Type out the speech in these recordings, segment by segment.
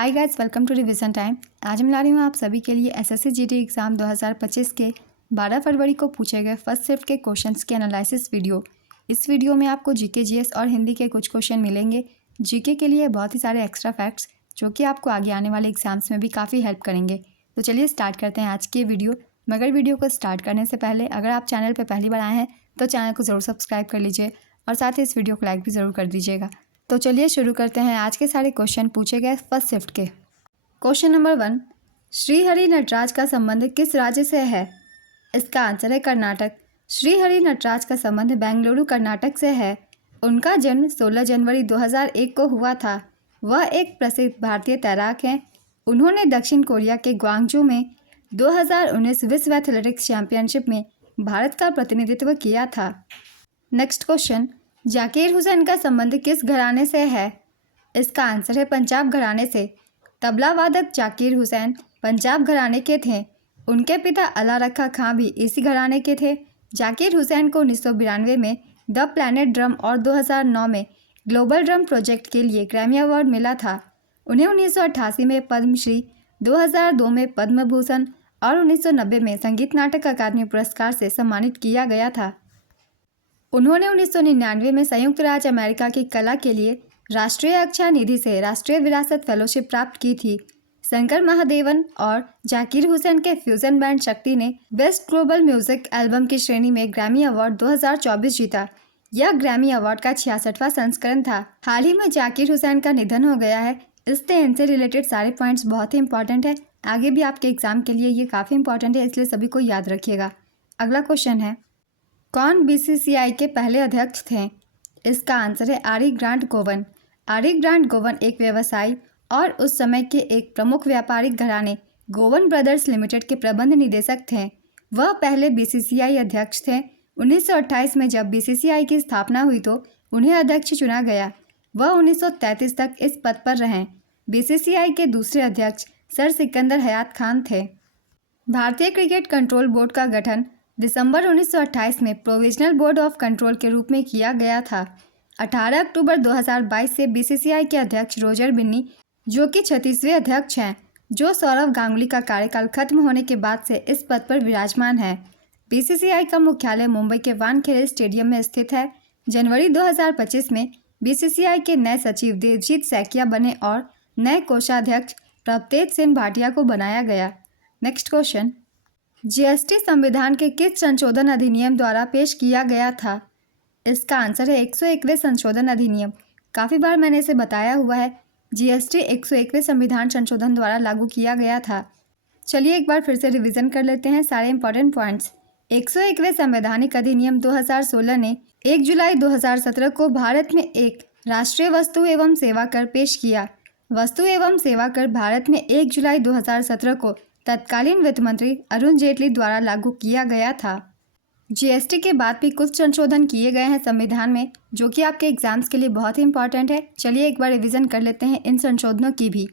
Hi guys, welcome to revision time. आज मैं ला रही हूँ आप सभी के लिए एसएससी जीडी एग्ज़ाम 2025 के 12 फरवरी को पूछे गए फर्स्ट शिफ्ट के क्वेश्चंस के एनालिसिस वीडियो। इस वीडियो में आपको जीके जीएस और हिंदी के कुछ क्वेश्चन मिलेंगे। जीके के लिए बहुत ही सारे एक्स्ट्रा फैक्ट्स जो कि आपको आगे आने वाले एग्जाम्स में भी काफ़ी हेल्प करेंगे। तो चलिए स्टार्ट करते हैं आज की वीडियो। मगर वीडियो को स्टार्ट करने से पहले अगर आप चैनल पर पहली बार आए हैं तो चैनल को ज़रूर सब्सक्राइब कर लीजिए और साथ ही इस वीडियो को लाइक भी ज़रूर कर दीजिएगा। तो चलिए शुरू करते हैं आज के सारे क्वेश्चन पूछे गए फर्स्ट शिफ्ट के। क्वेश्चन नंबर 1, श्रीहरि नटराज का संबंध किस राज्य से है? इसका आंसर है कर्नाटक। श्रीहरि नटराज का संबंध बेंगलुरु कर्नाटक से है। उनका जन्म 16 जनवरी 2001 को हुआ था। वह एक प्रसिद्ध भारतीय तैराक हैं। उन्होंने दक्षिण कोरिया के ग्वांगजू में 2019 विश्व एथलेटिक्स चैंपियनशिप में भारत का प्रतिनिधित्व किया था। नेक्स्ट क्वेश्चन, जाकिर हुसैन का संबंध किस घराने से है? इसका आंसर है पंजाब घराने से। तबला वादक जाकिर हुसैन पंजाब घराने के थे। उनके पिता अला रखा खां भी इसी घराने के थे। जाकिर हुसैन को 1992 में द प्लैनेट ड्रम और 2009 में ग्लोबल ड्रम प्रोजेक्ट के लिए ग्रैमी अवार्ड मिला था। उन्हें 1988 में पद्मश्री, 2002 में पद्म भूषण और 1990 में संगीत नाटक अकादमी पुरस्कार से सम्मानित किया गया था। उन्होंने 1999 में संयुक्त राज्य अमेरिका की कला के लिए राष्ट्रीय अक्षा निधि से राष्ट्रीय विरासत फेलोशिप प्राप्त की थी। शंकर महादेवन और जाकिर हुसैन के फ्यूजन बैंड शक्ति ने बेस्ट ग्लोबल म्यूजिक एल्बम की श्रेणी में ग्रैमी अवार्ड 2024 जीता। यह ग्रैमी अवार्ड का 66वां संस्करण था। हाल ही में जाकिर हुसैन का निधन हो गया है, इसलिए इनसे रिलेटेड सारे पॉइंट्स बहुत ही इंपॉर्टेंट है। आगे भी आपके एग्जाम के लिए ये काफ़ी इंपॉर्टेंट है, इसलिए सभी को याद रखिएगा। अगला क्वेश्चन है, कौन बीसीसीआई के पहले अध्यक्ष थे? इसका आंसर है आरी ग्रांट गोवन। आरी ग्रांट गोवन एक व्यवसायी और उस समय के एक प्रमुख व्यापारिक घराने गोवन ब्रदर्स लिमिटेड के प्रबंध निदेशक थे। वह पहले बीसीसीआई अध्यक्ष थे। 1928 में जब बीसीसीआई की स्थापना हुई तो उन्हें अध्यक्ष चुना गया। वह 1933 तक इस पद पर रहे। बीसीसीआई के दूसरे अध्यक्ष सर सिकंदर हयात खान थे। भारतीय क्रिकेट कंट्रोल बोर्ड का गठन दिसंबर 1928 में प्रोविजनल बोर्ड ऑफ कंट्रोल के रूप में किया गया था। 18 अक्टूबर 2022 से बीसीसीआई के अध्यक्ष रोजर बिन्नी, जो कि 36वें अध्यक्ष हैं, जो सौरव गांगुली का कार्यकाल खत्म होने के बाद से इस पद पर विराजमान है। बीसीसीआई का मुख्यालय मुंबई के वानखेड़े स्टेडियम में स्थित है। जनवरी 2025 में बीसीसीआई के नए सचिव देवजीत सैकिया बने और नए कोषाध्यक्ष प्रभतेज सिंह भाटिया को बनाया गया। नेक्स्ट क्वेश्चन, जीएसटी संविधान के किस संशोधन अधिनियम द्वारा पेश किया गया था? इसका आंसर है 101वें संशोधन अधिनियम। काफ़ी बार मैंने इसे बताया हुआ है। जीएसटी 101वें संविधान संशोधन द्वारा लागू किया गया था। चलिए एक बार फिर से रिवीजन कर लेते हैं सारे इंपॉर्टेंट पॉइंट्स। 101वें संवैधानिक अधिनियम 2016 ने 1 जुलाई 2017 को भारत में एक राष्ट्रीय वस्तु एवं सेवा कर पेश किया। वस्तु एवं सेवा कर भारत में 1 जुलाई 2017 को तत्कालीन वित्त मंत्री अरुण जेटली द्वारा लागू किया गया था। जीएसटी के बाद भी कुछ संशोधन किए गए हैं संविधान में, जो कि आपके एग्जाम्स के लिए बहुत ही इंपॉर्टेंट है। चलिए एक बार रिवीजन कर लेते हैं इन संशोधनों की भी।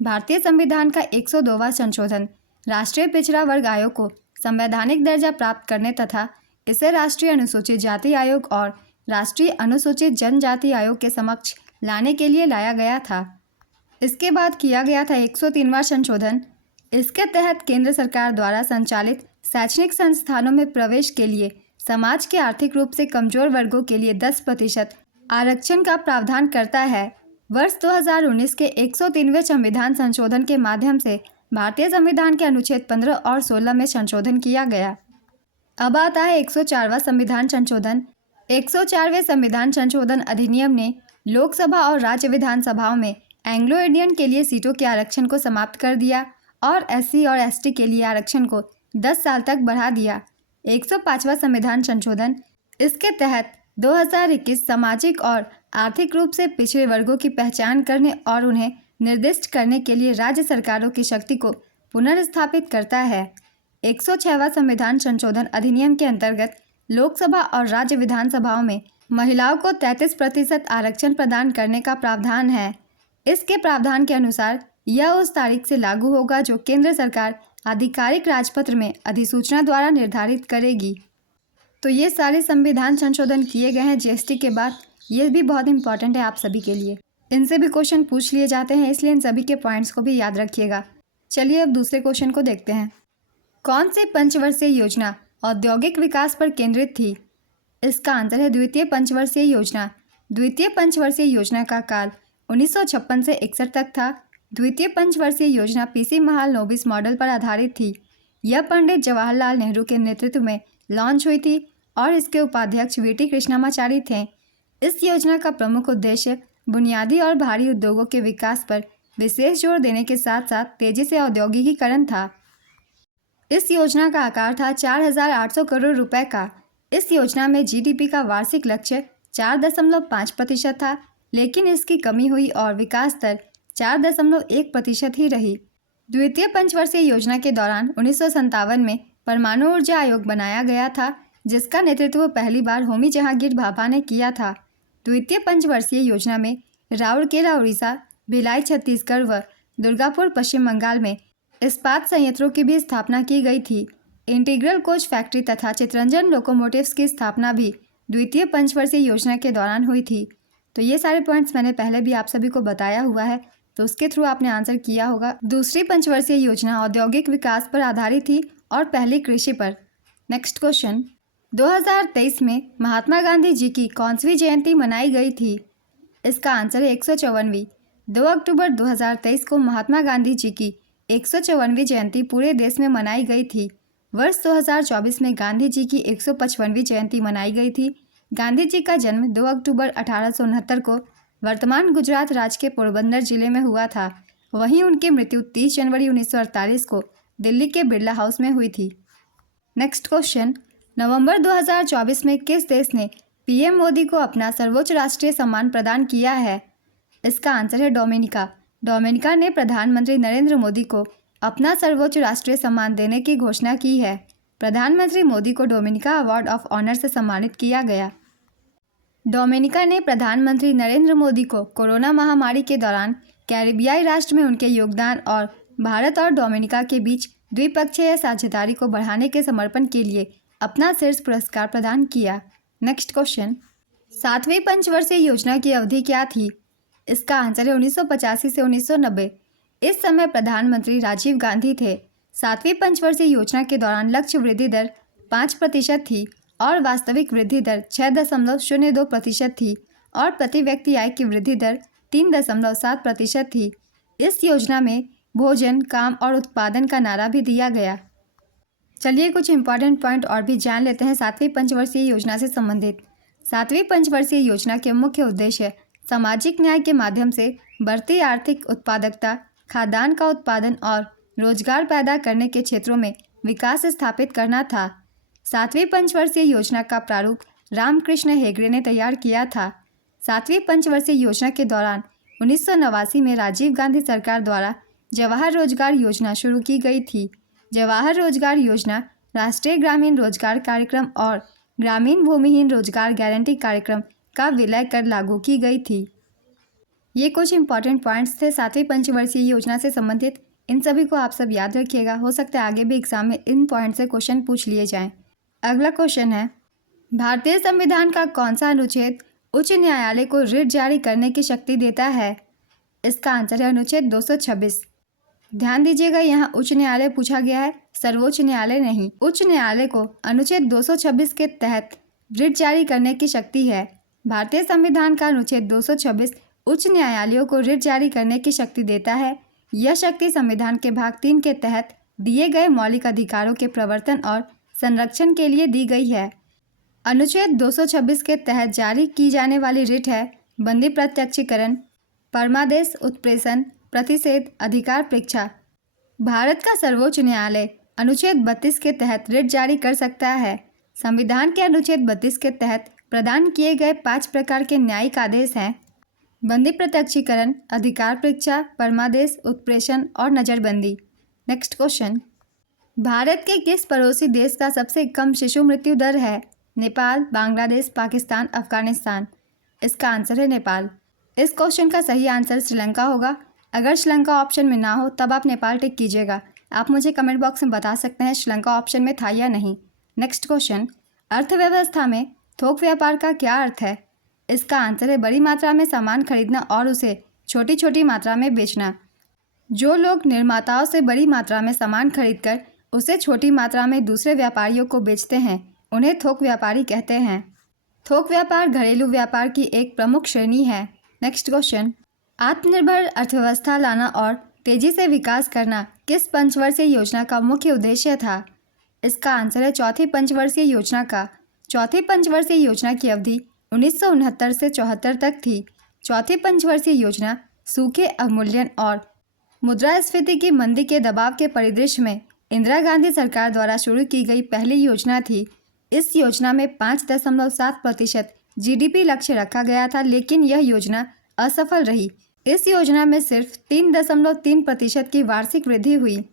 भारतीय संविधान का 102वां संशोधन राष्ट्रीय पिछड़ा वर्ग आयोग को संवैधानिक दर्जा प्राप्त करने तथा इसे राष्ट्रीय अनुसूचित जाति आयोग और राष्ट्रीय अनुसूचित जनजाति आयोग के समक्ष लाने के लिए लाया गया था। इसके बाद किया गया था 103वां संशोधन। इसके तहत केंद्र सरकार द्वारा संचालित शैक्षणिक संस्थानों में प्रवेश के लिए समाज के आर्थिक रूप से कमजोर वर्गों के लिए 10% आरक्षण का प्रावधान करता है। वर्ष 2019 के 103वें संविधान संशोधन के माध्यम से भारतीय संविधान के अनुच्छेद 15 और 16 में संशोधन किया गया। अब आता है 104वां संविधान संशोधन। 104वें संविधान संशोधन अधिनियम ने लोकसभा और राज्य विधानसभाओं में एंग्लो इंडियन के लिए सीटों के आरक्षण को समाप्त कर दिया और एससी और एसटी के लिए आरक्षण को 10 साल तक बढ़ा दिया। 105वां संविधान संशोधन, इसके तहत 2021 सामाजिक और आर्थिक रूप से पिछड़े वर्गों की पहचान करने और उन्हें निर्दिष्ट करने के लिए राज्य सरकारों की शक्ति को पुनर्स्थापित करता है। 106वां संविधान संशोधन अधिनियम के अंतर्गत लोकसभा और राज्य विधानसभाओं में महिलाओं को 33% आरक्षण प्रदान करने का प्रावधान है। इसके प्रावधान के अनुसार यह उस तारीख से लागू होगा जो केंद्र सरकार आधिकारिक राजपत्र में अधिसूचना द्वारा निर्धारित करेगी। तो ये सारे संविधान संशोधन किए गए हैं जीएसटी के बाद। ये भी बहुत इंपॉर्टेंट है आप सभी के लिए। इनसे भी क्वेश्चन पूछ लिए जाते हैं, इसलिए इन सभी के पॉइंट्स को भी याद रखिएगा। चलिए अब दूसरे क्वेश्चन को देखते हैं। कौन सी पंचवर्षीय योजना औद्योगिक विकास पर केंद्रित थी? इसका आंसर है द्वितीय पंचवर्षीय योजना। द्वितीय पंचवर्षीय योजना का काल 1956 से 61 तक था। द्वितीय पंचवर्षीय योजना पीसी महालनोबिस मॉडल पर आधारित थी। यह पंडित जवाहरलाल नेहरू के नेतृत्व में लॉन्च हुई थी और इसके उपाध्यक्ष वीटी कृष्णमाचारी थे। इस योजना का प्रमुख उद्देश्य बुनियादी और भारी उद्योगों के विकास पर विशेष जोर देने के साथ साथ तेजी से औद्योगिकीकरण था। इस योजना का आकार था 4,800 करोड़ रुपए का। इस योजना में जीडीपी का वार्षिक लक्ष्य 4.5% था, लेकिन इसकी कमी हुई और विकास दर 4.1% ही रही। द्वितीय पंचवर्षीय योजना के दौरान 1957 में परमाणु ऊर्जा आयोग बनाया गया था, जिसका नेतृत्व पहली बार होमी जहांगीर भाभा ने किया था। द्वितीय पंचवर्षीय योजना में राउरकेला उड़ीसा, भिलाई छत्तीसगढ़ व दुर्गापुर पश्चिम बंगाल में इस्पात संयंत्रों की भी स्थापना की गई थी। इंटीग्रल कोच फैक्ट्री तथा चितरंजन लोकोमोटिव्स की स्थापना भी द्वितीय पंचवर्षीय योजना के दौरान हुई थी। तो ये सारे पॉइंट्स मैंने पहले भी आप सभी को बताया हुआ है, तो उसके थ्रू आपने आंसर किया होगा। दूसरी पंचवर्षीय योजना औद्योगिक विकास पर आधारित थी और पहली कृषि पर। नेक्स्ट क्वेश्चन, 2023 में महात्मा गांधी जी की कौनसवीं जयंती मनाई गई थी? इसका आंसर है 154वीं। 2 अक्टूबर 2023 को महात्मा गांधी जी की 154वीं जयंती पूरे देश में मनाई गई थी। वर्ष 2024 में गांधी जी की 155वीं जयंती मनाई गई थी। गांधी जी का जन्म 2 अक्टूबर 1869 को वर्तमान गुजरात राज्य के पोरबंदर जिले में हुआ था। वहीं उनकी मृत्यु 30 जनवरी 1948 को दिल्ली के बिरला हाउस में हुई थी। नेक्स्ट क्वेश्चन, नवंबर 2024 में किस देश ने पीएम मोदी को अपना सर्वोच्च राष्ट्रीय सम्मान प्रदान किया है? इसका आंसर है डोमिनिका। डोमिनिका ने प्रधानमंत्री नरेंद्र मोदी को अपना सर्वोच्च राष्ट्रीय सम्मान देने की घोषणा की है। प्रधानमंत्री मोदी को डोमिनिका अवार्ड ऑफ ऑनर से सम्मानित किया गया। डोमिनिका ने प्रधानमंत्री नरेंद्र मोदी को कोरोना महामारी के दौरान कैरिबियाई राष्ट्र में उनके योगदान और भारत और डोमिनिका के बीच द्विपक्षीय साझेदारी को बढ़ाने के समर्पण के लिए अपना शीर्ष पुरस्कार प्रदान किया। नेक्स्ट क्वेश्चन, 7वीं पंचवर्षीय योजना की अवधि क्या थी? इसका आंसर है 1985 से 1990। इस समय प्रधानमंत्री राजीव गांधी थे। 7वीं पंचवर्षीय योजना के दौरान लक्ष्य वृद्धि दर 5% थी और वास्तविक वृद्धि दर 6.02% थी और प्रति व्यक्ति आय की वृद्धि दर 3.7% थी। इस योजना में भोजन, काम और उत्पादन का नारा भी दिया गया। चलिए कुछ इंपॉर्टेंट पॉइंट और भी जान लेते हैं 7वीं पंचवर्षीय योजना से संबंधित। 7वीं पंचवर्षीय योजना के मुख्य उद्देश्य सामाजिक न्याय के माध्यम से बढ़ती आर्थिक उत्पादकता, खाद्यान्न का उत्पादन और रोजगार पैदा करने के क्षेत्रों में विकास स्थापित करना था। 7वीं पंचवर्षीय योजना का प्रारूप रामकृष्ण हेगड़े ने तैयार किया था। 7वीं पंचवर्षीय योजना के दौरान 1989 में राजीव गांधी सरकार द्वारा जवाहर रोजगार योजना शुरू की गई थी। जवाहर रोजगार योजना राष्ट्रीय ग्रामीण रोजगार कार्यक्रम और ग्रामीण भूमिहीन रोजगार गारंटी कार्यक्रम का विलय कर लागू की गई थी। ये कुछ इंपॉर्टेंट पॉइंट्स थे 7वीं पंचवर्षीय योजना से संबंधित। इन सभी को आप सब याद रखिएगा, हो सकता है आगे भी एग्जाम में इन पॉइंट से क्वेश्चन पूछ लिए जाएं। अगला क्वेश्चन है, भारतीय संविधान का कौन सा अनुच्छेद उच्च न्यायालय को रिट जारी करने की शक्ति देता है? इसका आंसर है अनुच्छेद 226। ध्यान दीजिएगा, यहाँ उच्च न्यायालय पूछा गया है, सर्वोच्च न्यायालय नहीं। उच्च न्यायालय को अनुच्छेद 226 के तहत रिट जारी करने की शक्ति है। भारतीय संविधान का अनुच्छेद 226 उच्च न्यायालयों को रिट जारी करने की शक्ति देता है। यह शक्ति संविधान के भाग 3 के तहत दिए गए मौलिक अधिकारों के प्रवर्तन और संरक्षण के लिए दी गई है। अनुच्छेद 226 के तहत जारी की जाने वाली रिट है बंदी प्रत्यक्षीकरण, परमादेश, उत्प्रेषण, प्रतिषेध, अधिकार परीक्षा। भारत का सर्वोच्च न्यायालय अनुच्छेद 32 के तहत रिट जारी कर सकता है। संविधान के अनुच्छेद 32 के तहत प्रदान किए गए 5 प्रकार के न्यायिक आदेश हैं: बंदी प्रत्यक्षीकरण, अधिकार परीक्षा, परमादेश, उत्प्रेषण और नज़रबंदी। नेक्स्ट क्वेश्चन, भारत के किस पड़ोसी देश का सबसे कम शिशु मृत्यु दर है? नेपाल, बांग्लादेश, पाकिस्तान, अफगानिस्तान। इसका आंसर है नेपाल। इस क्वेश्चन का सही आंसर श्रीलंका होगा। अगर श्रीलंका ऑप्शन में ना हो तब आप नेपाल टिक कीजिएगा। आप मुझे कमेंट बॉक्स में बता सकते हैं श्रीलंका ऑप्शन में था या नहीं। नेक्स्ट क्वेश्चन, अर्थव्यवस्था में थोक व्यापार का क्या अर्थ है? इसका आंसर है बड़ी मात्रा में सामान खरीदना और उसे छोटी छोटी मात्रा में बेचना। जो लोग निर्माताओं से बड़ी मात्रा में सामान खरीदकर उसे छोटी मात्रा में दूसरे व्यापारियों को बेचते हैं उन्हें थोक व्यापारी कहते हैं। थोक व्यापार घरेलू व्यापार की एक प्रमुख श्रेणी है। नेक्स्ट क्वेश्चन, आत्मनिर्भर अर्थव्यवस्था लाना और तेजी से विकास करना किस पंचवर्षीय योजना का मुख्य उद्देश्य था? इसका आंसर है चौथी पंचवर्षीय योजना का। चौथी पंचवर्षीय योजना की अवधि 1969 से 74 तक थी। चौथी पंचवर्षीय योजना सूखे अवमूल्यन और मुद्रास्फीति की मंदी के दबाव के परिदृश्य में इंदिरा गांधी सरकार द्वारा शुरू की गई पहली योजना थी। इस योजना में 5.7% GDP लक्ष्य रखा गया था, लेकिन यह योजना असफल रही। इस योजना में सिर्फ 3.3% की वार्षिक वृद्धि हुई।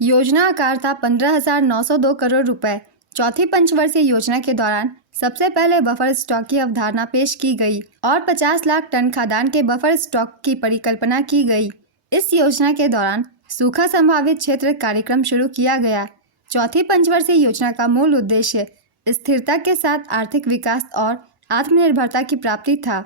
योजना आकार था 15,902 करोड़ रुपए। चौथी पंचवर्षीय योजना के दौरान सबसे पहले बफर स्टॉक की अवधारणा पेश की गई और 50 लाख टन खाद्यान्न के बफर स्टॉक की परिकल्पना की गई। इस योजना के दौरान सूखा संभावित क्षेत्र कार्यक्रम शुरू किया गया। चौथी पंचवर्षीय योजना का मूल उद्देश्य स्थिरता के साथ आर्थिक विकास और आत्मनिर्भरता की प्राप्ति था।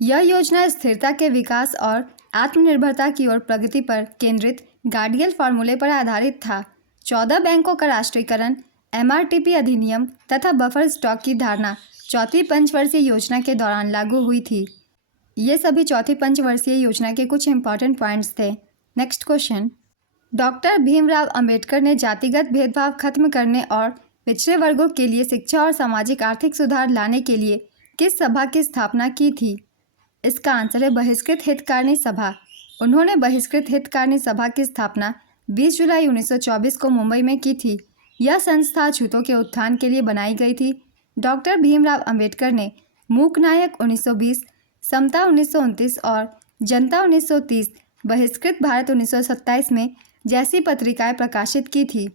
यह योजना स्थिरता के विकास और आत्मनिर्भरता की ओर प्रगति पर केंद्रित गार्डियल फॉर्मूले पर आधारित था। 14 बैंकों का राष्ट्रीयकरण, MRTP अधिनियम तथा बफर स्टॉक की धारणा चौथी पंचवर्षीय योजना के दौरान लागू हुई थी। ये सभी चौथी पंचवर्षीय योजना के कुछ इंपॉर्टेंट पॉइंट्स थे। Next question, doctor Bhimrao Ambedkar ने जातिगत भेदभाव खत्म करने और पिछड़े वर्गों के लिए शिक्षा और सामाजिक आर्थिक सुधार लाने के लिए किस सभा की स्थापना की थी? इसका आंसर है बहिष्कृत हितकारिणी सभा। उन्होंने बहिष्कृत हितकारिणी सभा की स्थापना 20 जुलाई 1924 को मुंबई में की थी। यह संस्था छूतों के उत्थान के लिए बनाई गई थी। डॉक्टर भीमराव अंबेडकर ने मूक नायक 1920, समता 1929 और जनता 1930, बहिष्कृत भारत 1927 में जैसी पत्रिकाएं प्रकाशित की थी।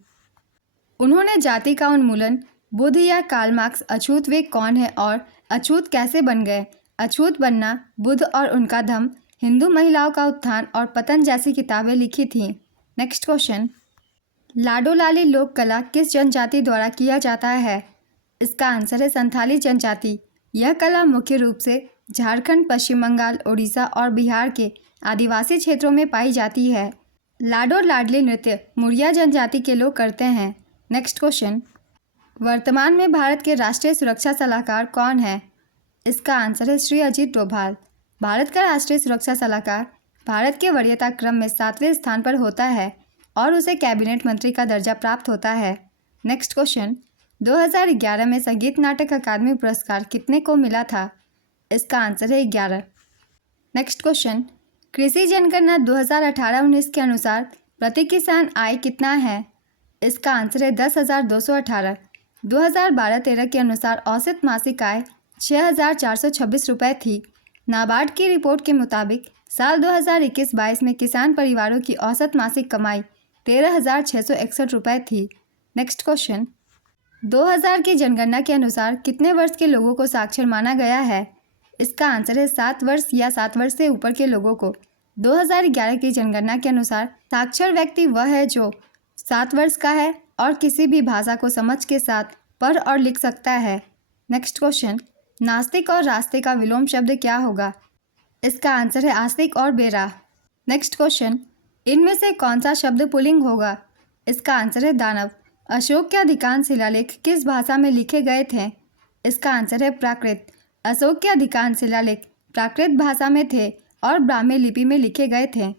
उन्होंने जाति का उन्मूलन, बुद्ध या कार्ल मार्क्स, अछूत वे कौन है और अछूत कैसे बन गए, अछूत बनना, बुद्ध और उनका धम्म, हिंदू महिलाओं का उत्थान और पतन जैसी किताबें लिखी थीं। नेक्स्ट क्वेश्चन, लाडो लाली लोक कला किस जनजाति द्वारा किया जाता है? इसका आंसर है संथाली जनजाति। यह कला मुख्य रूप से झारखंड, पश्चिम बंगाल, उड़ीसा और बिहार के आदिवासी क्षेत्रों में पाई जाती है। लाडो लाडली नृत्य मुरिया जनजाति के लोग करते हैं। नेक्स्ट क्वेश्चन, वर्तमान में भारत के राष्ट्रीय सुरक्षा सलाहकार कौन है? इसका आंसर है श्री अजीत डोभाल। भारत का राष्ट्रीय सुरक्षा सलाहकार भारत के वरीयता क्रम में 7वें स्थान पर होता है और उसे कैबिनेट मंत्री का दर्जा प्राप्त होता है। नेक्स्ट क्वेश्चन, 2011 में संगीत नाटक अकादमी पुरस्कार कितने को मिला था? इसका आंसर है 11। नेक्स्ट क्वेश्चन, कृषि जनगणना 2018-19 के अनुसार प्रति किसान आय कितना है? इसका आंसर है 10,218। 2012-13 के अनुसार औसत मासिक आय 6,426 रुपये थी। नाबार्ड की रिपोर्ट के मुताबिक साल 2021-22 में किसान परिवारों की औसत मासिक कमाई 13,661 रुपये थी। नेक्स्ट क्वेश्चन, 2000 की जनगणना के अनुसार कितने वर्ष के लोगों को साक्षर माना गया है? इसका आंसर है 7 वर्ष या 7 वर्ष से ऊपर के लोगों को। 2011 की जनगणना के अनुसार साक्षर व्यक्ति वह है जो 7 वर्ष का है और किसी भी भाषा को समझ के साथ पढ़ और लिख सकता है। नेक्स्ट क्वेश्चन, नास्तिक और रास्ते का विलोम शब्द क्या होगा? इसका आंसर है आस्तिक और बेराह। नेक्स्ट क्वेश्चन, इनमें से कौन सा शब्द पुल्लिंग होगा? इसका आंसर है दानव। अशोक के अधिकांश शिलालेख किस भाषा में लिखे गए थे? इसका आंसर है प्राकृत। अशोक के अधिकांश शिलालेख प्राकृत भाषा में थे और ब्राह्मी लिपि में लिखे गए थे।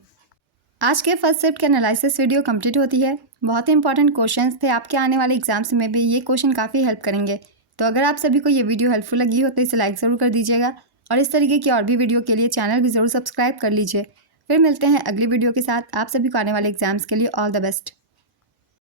आज के फर्स्ट शिफ्ट के एनालिसिस वीडियो कंप्लीट होती है। बहुत ही इंपॉर्टेंट क्वेश्चंस थे, आपके आने वाले एग्जाम्स में भी ये क्वेश्चन काफ़ी हेल्प करेंगे। तो अगर आप सभी को ये वीडियो हेल्पफुल लगी हो तो इसे लाइक ज़रूर कर दीजिएगा और इस तरीके की और भी वीडियो के लिए चैनल भी ज़रूर सब्सक्राइब कर लीजिए। फिर मिलते हैं अगली वीडियो के साथ। आप सभी को आने वाले एग्जाम्स के लिए ऑल द बेस्ट।